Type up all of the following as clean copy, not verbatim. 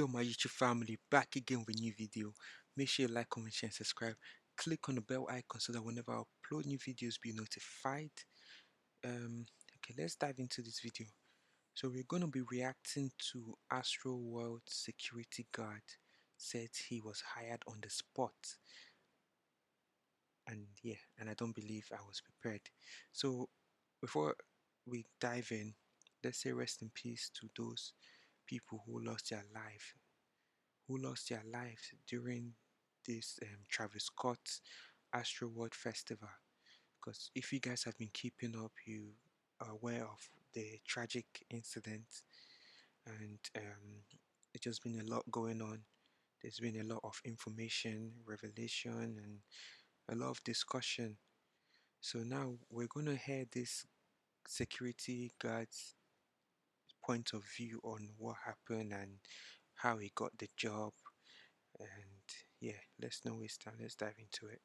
Yo, my YouTube family, back again with a new video. Make sure you like, comment, share, and subscribe. Click on the bell icon so that whenever I upload new videos, be notified. Okay, let's dive into this video. So we're going to be reacting to Astroworld security guard said he was hired on the spot, and yeah, and I don't believe I was prepared. So before we dive in, let's say rest in peace to those people who lost their lives during this Travis Scott Astroworld Festival. Because if you guys have been keeping up, you are aware of the tragic incident, and it's just been a lot going on. There's been a lot of information, revelation, and a lot of discussion. So now we're going to hear this security guard's point of view on what happened and how he got the job. And yeah, let's not waste time. Let's dive into it.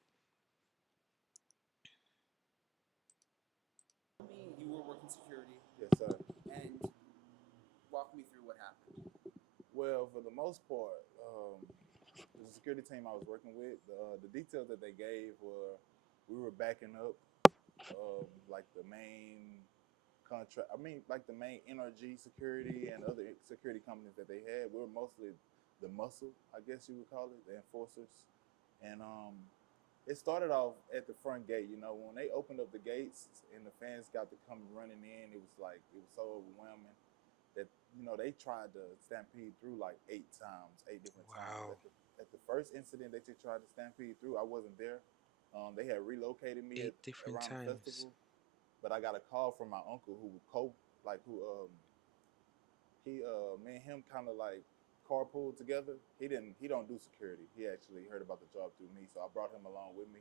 You were working security. Yes, sir. And walk me through what happened. Well, for the most part, the security team I was working with, the details that they gave were we were backing up like the main contract. I mean, like the main NRG security and other security companies that they had. We were mostly the muscle, I guess you would call it, the enforcers. And it started off at the front gate. You know, when they opened up the gates and the fans got to come running in, it was like it was so overwhelming that they tried to stampede through like 8 times, 8 different times. Wow, At the first incident that they tried to stampede through, I wasn't there. They had relocated me eight different around the times. festival, but I got a call from my uncle who like who he me and him kind of like carpooled together. He don't do security. He actually heard about the job through me, so I brought him along with me.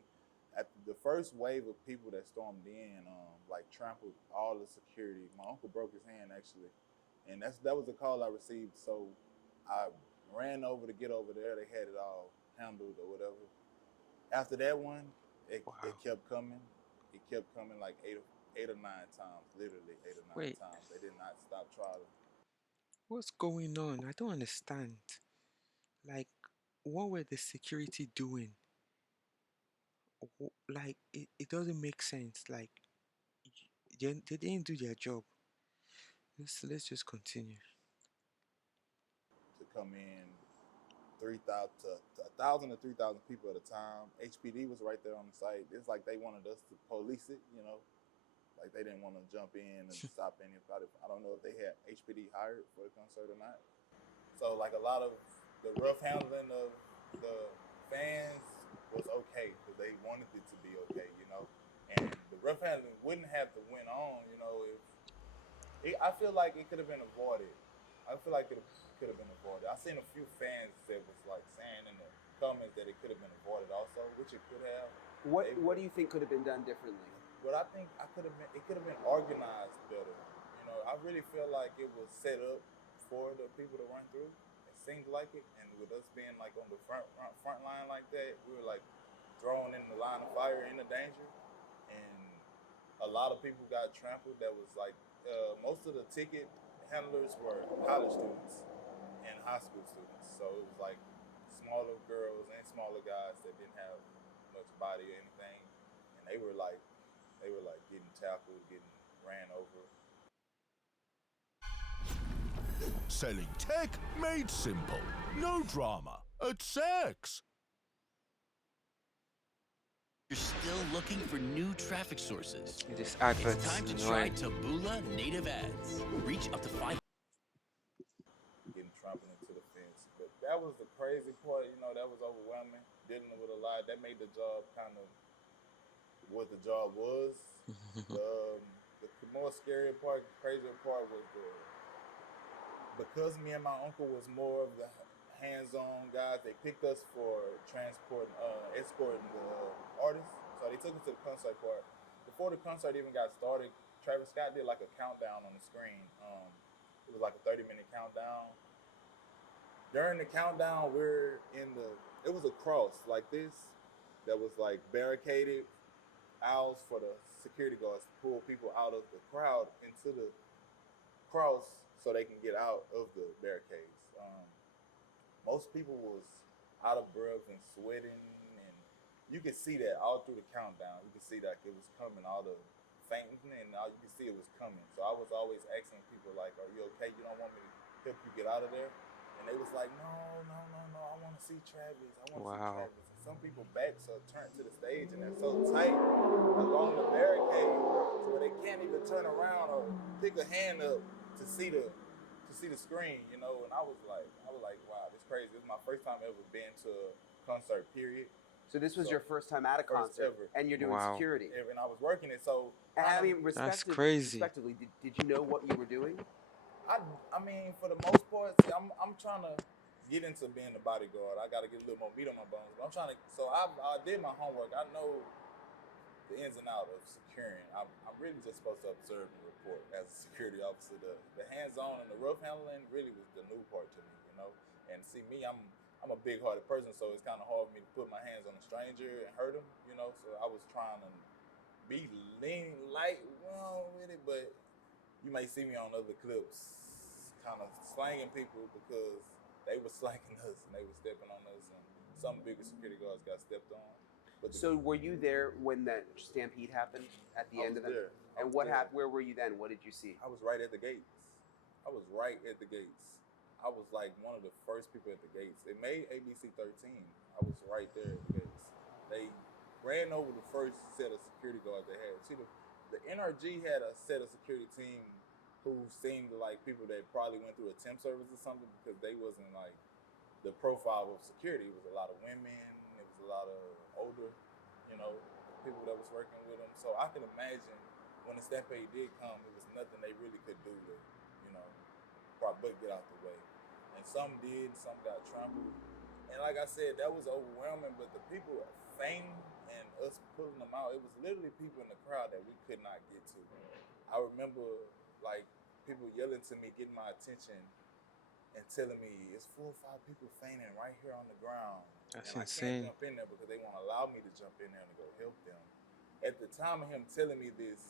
At the first wave of people that stormed in, like trampled all the security. My uncle broke his hand actually, and that was the call I received. So I ran over to get over there. They had it all handled or whatever. After that one, it Wow. kept coming. It kept coming like eight or nine times, literally 8 or 9 Wait, times. They did not stop trying. what's going on? I don't understand. Like, what were the security doing? Like, it doesn't make sense. Like, they didn't do their job. Let's just continue. To come in 3,000 to 1,000 to 3,000 people at a time. HPD was right there on the site. It's like they wanted us to police it, like they didn't want to jump in and stop anybody. I don't know if they had HPD hired for the concert or not. So like a lot of the rough handling of the fans was okay because they wanted it to be okay. And the rough handling wouldn't have to went on, if I feel like it could have been avoided. I feel like it could have been avoided. I seen a few fans that was like saying in the comments that it could have been avoided also, which it could have. What do you think could have been done differently? But I think it could have been organized better. I really feel like it was set up for the people to run through. It seemed like it, and with us being like on the front line like that, we were like thrown in the line of fire, in the danger, and a lot of people got trampled. That was like most of the ticket handlers were college students and high school students. So it was like smaller girls and smaller guys that didn't have much body or anything, and they were like getting tackled, getting ran over. Selling tech made simple. No drama. At Sex. You're still looking for new traffic sources. This It's advert's time to try annoying. Taboola Native Ads. Reach up to 5. Getting trampled into the fence. But that was the crazy part. That was overwhelming. Dealing with a lot. That made the job kind of what the job was. The more scary part, crazier part was because me and my uncle was more of the hands-on guys. They picked us for escorting the artists. So they took us to the concert part. Before the concert even got started, Travis Scott did like a countdown on the screen. It was like a 30-minute countdown. During the countdown, it was a cross like this that was like barricaded aisles for the security guards to pull people out of the crowd into the cross so they can get out of the barricades. most people was out of breath and sweating, and you could see that all through the countdown. You could see that it was coming, all the fainting, and all you could see it was coming. So I was always asking people like, "Are you okay? You don't want me to help you get out of there?" And they was like, "No, no, no, no. I want to see Travis. I want to see Wow. Travis." And some people backs are turned to the stage, and they're so tight along the barricade, so they can't even turn around or pick a hand up to see the screen, you know. And I was like, wow, this is crazy. This is my first time ever been to a concert, period. So this was So your first time at a first concert, ever, and you're doing Wow. security. and I was working it. So And kind I of, mean, That's crazy. respectively, did you know what you were doing? I mean, for the most part, see, I'm trying to get into being a bodyguard. I got to get a little more meat on my bones. But I'm trying to. So I did my homework. I know the ins and outs of securing. I'm really just supposed to observe and report as a security officer. The hands-on and the rough handling really was the new part to me, you know. And see me, I'm a big-hearted person, so it's kind of hard for me to put my hands on a stranger and hurt him, you know. So I was trying to be lean light well with it, but you may see me on other clips kind of slanging people because they were slanging us and they were stepping on us, and some bigger security guards got stepped on. But So were you there when that stampede happened at the I end was of the? there. I And was what there. happened? Where were you then? What did you see? I was right at the gates. I was right at the gates. I was like one of the first people at the gates. It made ABC 13. I was right there at the gates. They ran over the first set of security guards they had. See, the NRG had a set of security team who seemed like people that probably went through a temp service or something, because they wasn't like the profile of security. It was a lot of women. It was a lot of older, you know, people that was working with them. So I can imagine when the stampede did come, it was nothing they really could do to, you know, probably get out the way. And some did, some got trampled. And like I said, that was overwhelming. But the people fainting and us pulling them out, it was literally people in the crowd that we could not get to. I remember like people yelling to me, getting my attention, and telling me it's 4 or 5 people fainting right here on the ground, That's and I can't insane. jump in there because they won't allow me to jump in there and go help them. At the time of him telling me this,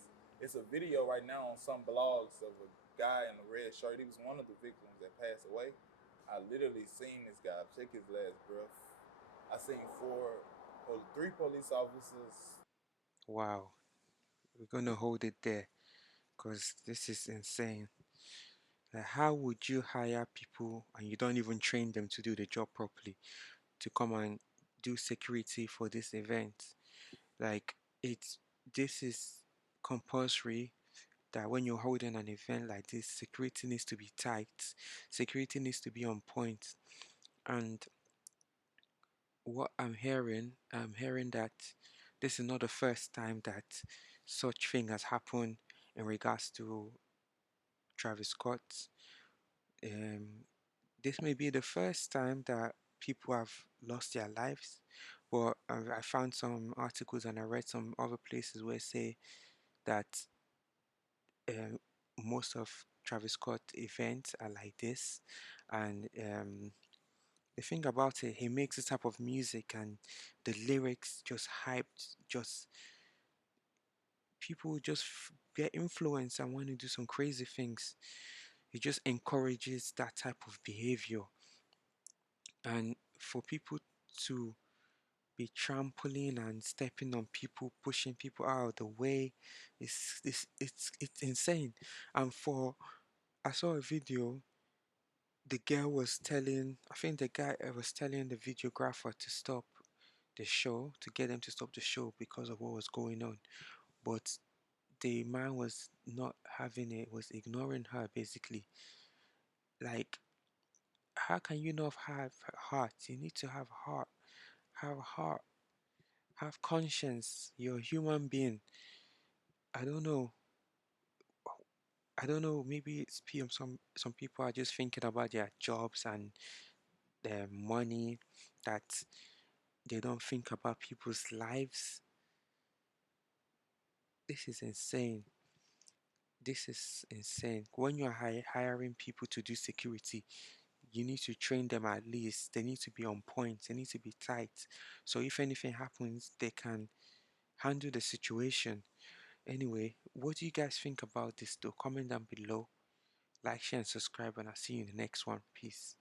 it's a video right now on some blogs of a guy in a red shirt. He was one of the victims that passed away. I literally seen this guy take his last breath. I seen 3 police officers. Wow. We're gonna hold it there because this is insane. Like, how would you hire people and you don't even train them to do the job properly to come and do security for this event? Like, it's this is compulsory that when you're holding an event like this, security needs to be tight, security needs to be on point. And what I'm hearing that this is not the first time that such thing has happened in regards to Travis Scott. Um, this may be the first time that people have lost their lives, but I found some articles and I read some other places where say that um, most of Travis Scott events are like this, and the thing about it, he makes this type of music, and the lyrics just hyped, just people just get influenced and want to do some crazy things. It just encourages that type of behavior, and for people to be trampling and stepping on people, pushing people out of the way, it's insane. And for I saw a video. The girl was telling, I think the guy was telling the videographer to stop the show, to get them to stop the show because of what was going on. But the man was not having it, was ignoring her basically. Like, how can you not have heart? You need to have heart, have conscience. You're a human being. I don't know. I don't know. Maybe it's some people are just thinking about their jobs and their money, that they don't think about people's lives. This is insane. This is insane. When you're hiring people to do security, you need to train them at least. They need to be on point. They need to be tight. So if anything happens, they can handle the situation. Anyway, what do you guys think about this though? Comment down below. Like, share, and subscribe, and I'll see you in the next one. Peace.